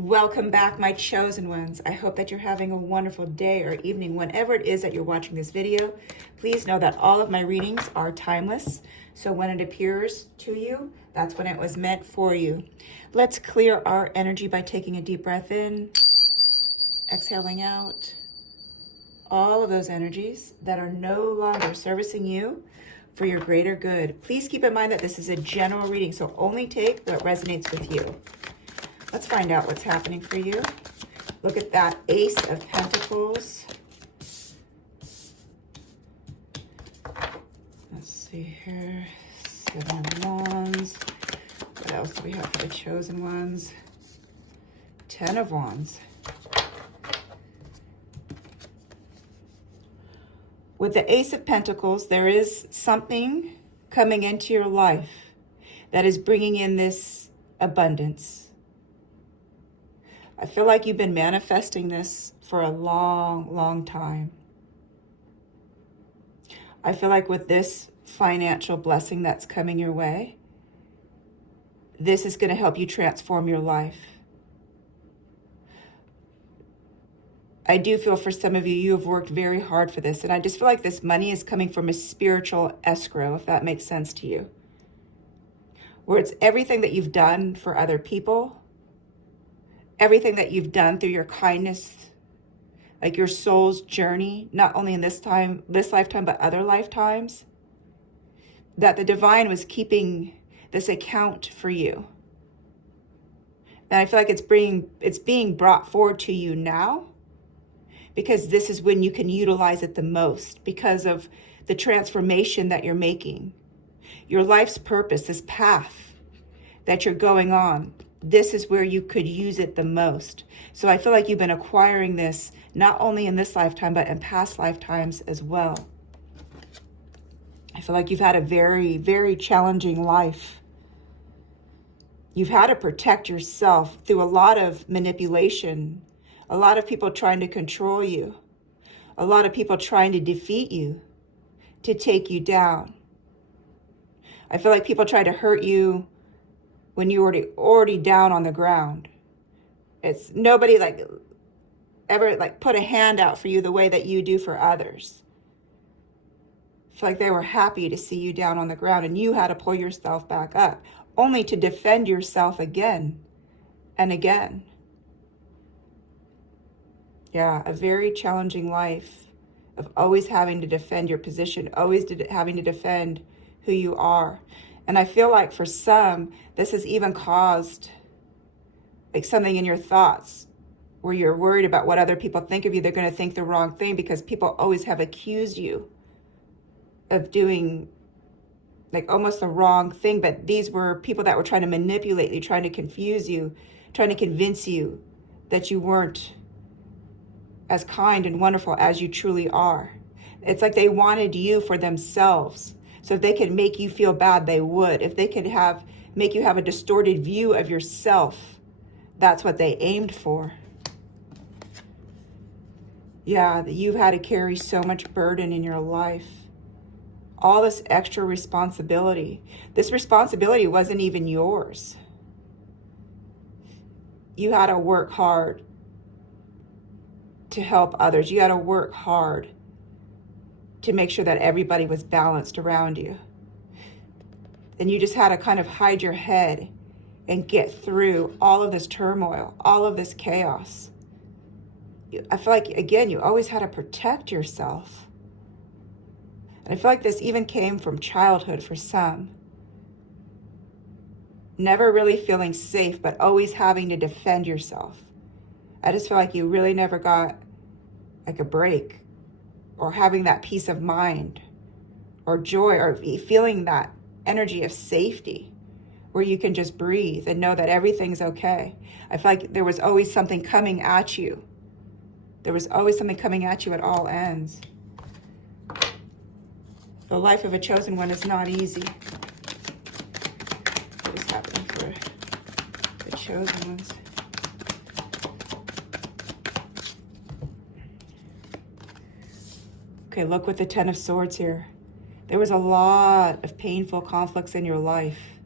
Welcome back, my chosen ones. I hope that you're having a wonderful day or evening, whenever it is that you're watching this video. Please know that all of my readings are timeless. So when it appears to you, that's when it was meant for you. Let's clear our energy by taking a deep breath in, exhaling out all of those energies that are no longer servicing you for your greater good. Please keep in mind that this is a general reading, so only take what resonates with you. Let's find out what's happening for you. Look at that Ace of Pentacles. Let's see here. 7 of Wands. What else do we have for the chosen ones? 10 of Wands. With the Ace of Pentacles, there is something coming into your life that is bringing in this abundance. I feel like you've been manifesting this for a long, long time. I feel like with this financial blessing that's coming your way, this is going to help you transform your life. I do feel for some of you, you have worked very hard for this. And I just feel like this money is coming from a spiritual escrow, if that makes sense to you. Where it's everything that you've done for other people, everything that you've done through your kindness, like your soul's journey, not only in this lifetime, but other lifetimes, that the divine was keeping this account for you. And I feel like it's being brought forward to you now, because this is when you can utilize it the most, because of the transformation that you're making. Your life's purpose, this path that you're going on, this is where you could use it the most. So I feel like you've been acquiring this not only in this lifetime, but in past lifetimes as well. I feel like you've had a very, very challenging life. You've had to protect yourself through a lot of manipulation, a lot of people trying to control you, a lot of people trying to defeat you, to take you down. I feel like people try to hurt you when you're already down on the ground. It's nobody ever put a hand out for you the way that you do for others. I feel like they were happy to see you down on the ground, and you had to pull yourself back up, only to defend yourself again and again. Yeah, a very challenging life of always having to defend your position, always having to defend who you are. And I feel like for some, this has even caused something in your thoughts where you're worried about what other people think of you. They're going to think the wrong thing, because people always have accused you of doing almost the wrong thing. But these were people that were trying to manipulate you, trying to confuse you, trying to convince you that you weren't as kind and wonderful as you truly are. It's like they wanted you for themselves. So if they could make you feel bad, they would. If they could make you have a distorted view of yourself, that's what they aimed for. Yeah, that you've had to carry so much burden in your life. All this extra responsibility. This responsibility wasn't even yours. You had to work hard to help others. You had to work hard to make sure that everybody was balanced around you. And you just had to kind of hide your head and get through all of this turmoil, all of this chaos. I feel like, again, you always had to protect yourself. And I feel like this even came from childhood for some. Never really feeling safe, but always having to defend yourself. I just feel like you really never got a break, or having that peace of mind or joy, or feeling that energy of safety where you can just breathe and know that everything's okay. I feel like there was always something coming at you. There was always something coming at you at all ends. The life of a chosen one is not easy. What is happening for the chosen ones? Okay, look with the 10 of Swords here. There was a lot of painful conflicts in your life.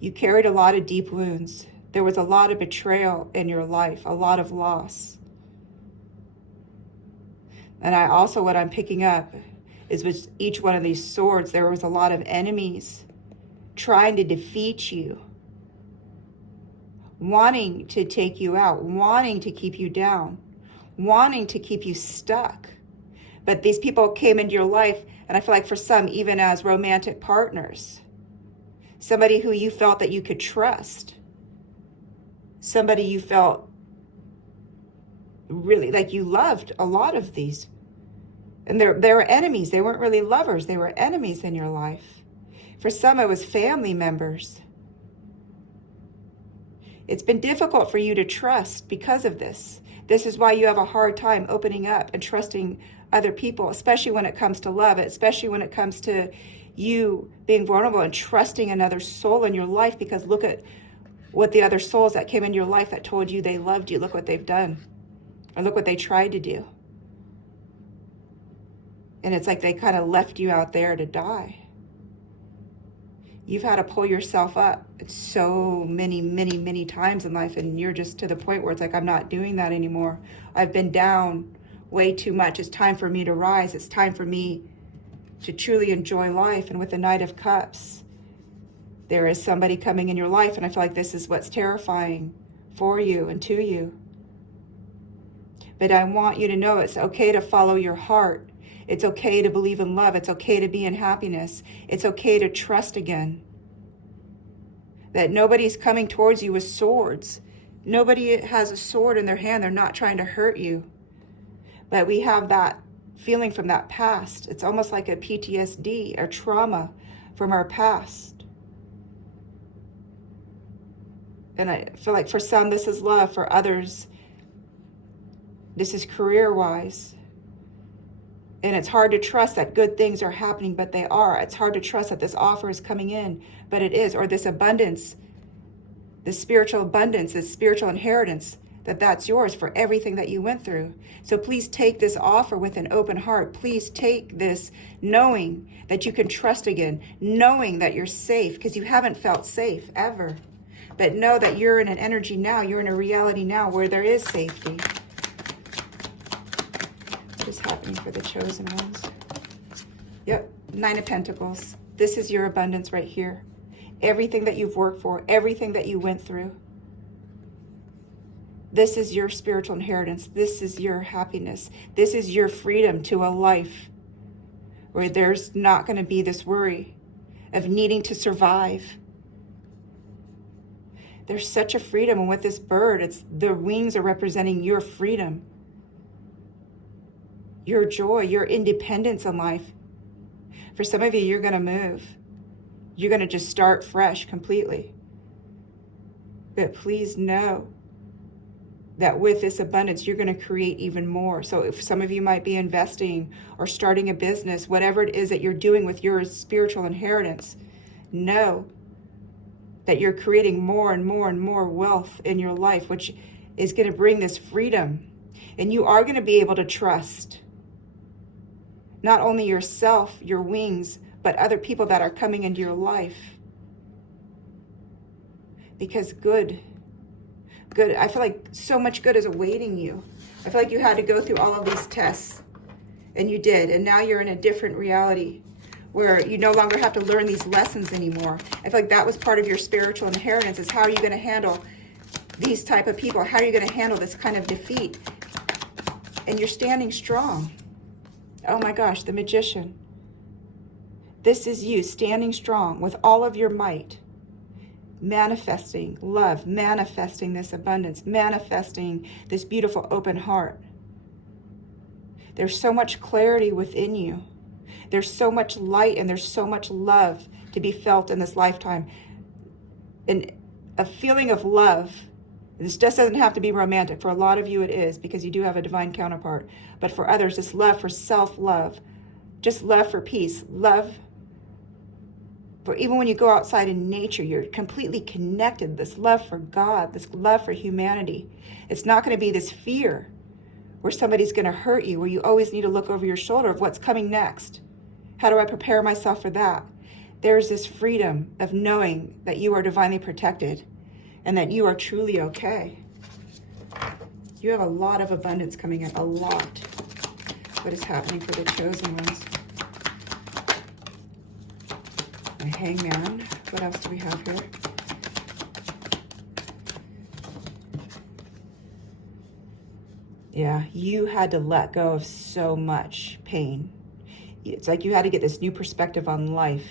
You carried a lot of deep wounds. There was a lot of betrayal in your life, a lot of loss. And what I'm picking up is with each one of these swords, there was a lot of enemies trying to defeat you, wanting to take you out, wanting to keep you down, wanting to keep you stuck. But these people came into your life, and I feel like for some, even as romantic partners, somebody who you felt that you could trust, somebody you felt really like you loved. A lot of these, and they were enemies. They weren't really lovers. They were enemies in your life. For some, it was family members. It's been difficult for you to trust because of this. This is why you have a hard time opening up and trusting other people, especially when it comes to love, especially when it comes to you being vulnerable and trusting another soul in your life, because look at what the other souls that came into your life that told you they loved you, look what they've done, or look what they tried to do. And it's like they kind of left you out there to die. You've had to pull yourself up so many times in life, and you're just to the point where it's like, I'm not doing that anymore. I've been down way too much. It's time for me to rise. It's time for me to truly enjoy life. And with the Knight of Cups, there is somebody coming in your life, and I feel like this is what's terrifying for you and to you. But I want you to know it's okay to follow your heart. It's okay to believe in love. It's okay to be in happiness. It's okay to trust again. That nobody's coming towards you with swords. Nobody has a sword in their hand. They're not trying to hurt you. But we have that feeling from that past. It's almost like a PTSD or trauma from our past. And I feel like for some, this is love. For others, this is career-wise. And it's hard to trust that good things are happening, but they are. It's hard to trust that this offer is coming in, but it is. Or this abundance, this spiritual abundance, this spiritual inheritance, that's yours for everything that you went through. So please take this offer with an open heart. Please take this knowing that you can trust again, knowing that you're safe, because you haven't felt safe ever. But know that you're in an energy now, you're in a reality now where there is safety. What is happening for the chosen ones? Yep, 9 of Pentacles. This is your abundance right here. Everything that you've worked for, everything that you went through. This is your spiritual inheritance. This is your happiness. This is your freedom to a life where there's not going to be this worry of needing to survive. There's such a freedom. And with this bird, the wings are representing your freedom, your joy, your independence in life. For some of you, you're going to move. You're going to just start fresh completely. But please know that with this abundance, you're going to create even more. So if some of you might be investing or starting a business, whatever it is that you're doing with your spiritual inheritance, know that you're creating more and more and more wealth in your life, which is going to bring this freedom. And you are going to be able to trust not only yourself, your wings, but other people that are coming into your life. Because good, I feel like so much good is awaiting you. I feel like you had to go through all of these tests, and you did. And now you're in a different reality where you no longer have to learn these lessons anymore. I feel like that was part of your spiritual inheritance, is how are you going to handle these type of people? How are you going to handle this kind of defeat? And you're standing strong. Oh my gosh, the Magician. This is you standing strong with all of your might, manifesting love, manifesting this abundance, manifesting this beautiful open heart. There's so much clarity within you. There's so much light and there's so much love to be felt in this lifetime. And a feeling of love, this just doesn't have to be romantic. For a lot of you it is, because you do have a divine counterpart. But for others, this love for self-love, just love for peace, love for even when you go outside in nature, you're completely connected. This love for God, this love for humanity. It's not going to be this fear where somebody's going to hurt you, where you always need to look over your shoulder of what's coming next. How do I prepare myself for that? There's this freedom of knowing that you are divinely protected. and that you are truly okay. You have a lot of abundance coming in, a lot. What is happening for the chosen ones? The Hangman. What else do we have here? Yeah, you had to let go of so much pain. It's like you had to get this new perspective on life.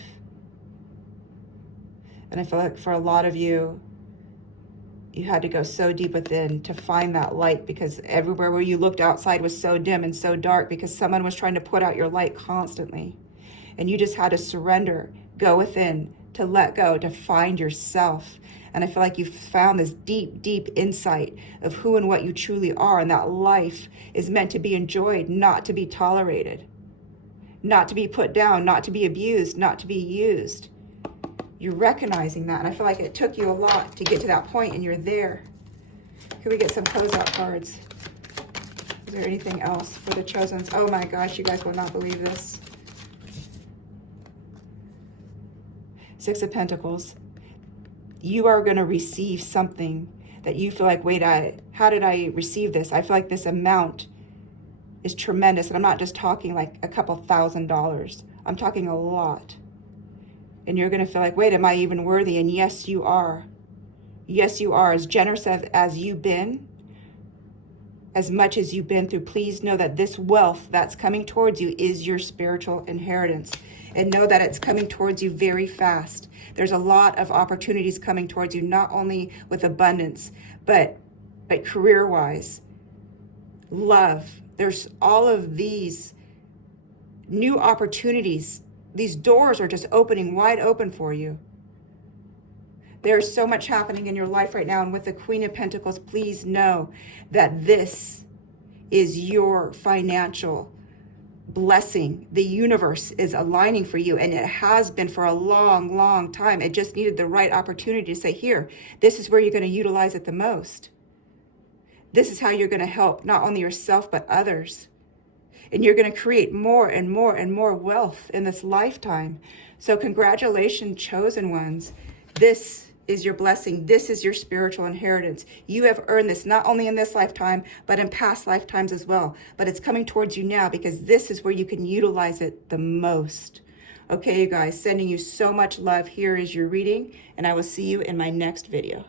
And I feel like for a lot of you, you had to go so deep within to find that light, because everywhere where you looked outside was so dim and so dark because someone was trying to put out your light constantly. And you just had to surrender, go within, to let go, to find yourself. And I feel like you've found this deep, deep insight of who and what you truly are, and that life is meant to be enjoyed, not to be tolerated, not to be put down, not to be abused, not to be used. You're recognizing that, and I feel like it took you a lot to get to that point, and you're there. Can we get some closeout cards? Is there anything else for the chosen? Oh my gosh, you guys will not believe this. Six of Pentacles. You are going to receive something that you feel like, wait, how did I receive this? I feel like this amount is tremendous, and I'm not just talking like a couple $1,000s. I'm talking a lot. And you're going to feel like, wait, am I even worthy? And yes, you are. Yes, you are. As generous as you've been, as much as you've been through, please know that this wealth that's coming towards you is your spiritual inheritance. And know that it's coming towards you very fast. There's a lot of opportunities coming towards you, not only with abundance, but career-wise, love. There's all of these new opportunities. These doors are just opening wide open for you. There's so much happening in your life right now. And with the Queen of Pentacles, please know that this is your financial blessing. The universe is aligning for you, and it has been for a long, long time. It just needed the right opportunity to say, here, this is where you're going to utilize it the most. This is how you're going to help not only yourself, but others. And you're going to create more and more and more wealth in this lifetime. So congratulations, chosen ones. This is your blessing. This is your spiritual inheritance. You have earned this not only in this lifetime, but in past lifetimes as well. But it's coming towards you now, because this is where you can utilize it the most. Okay, you guys, sending you so much love. Here is your reading, and I will see you in my next video.